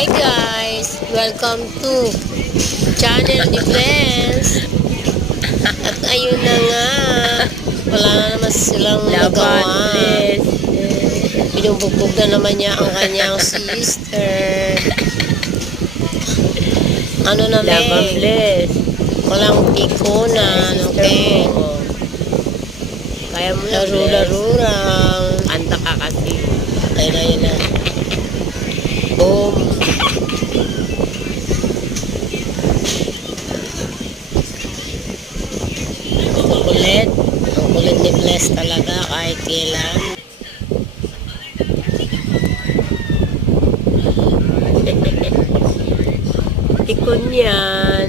Hi guys! Welcome to Channel ni Bless. At ayun na nga, wala na naman silang nagawa. Binubugbog na naman niya ang kanyang sister. Ano na Laban Bless. walang pikunan, okay? Kaya mo na Laro-laro lang. Anta ka kasi. Ayun na. Boom. Ang kulit. Ang kulit ni Bless talaga kahit kailan. Tikon yan.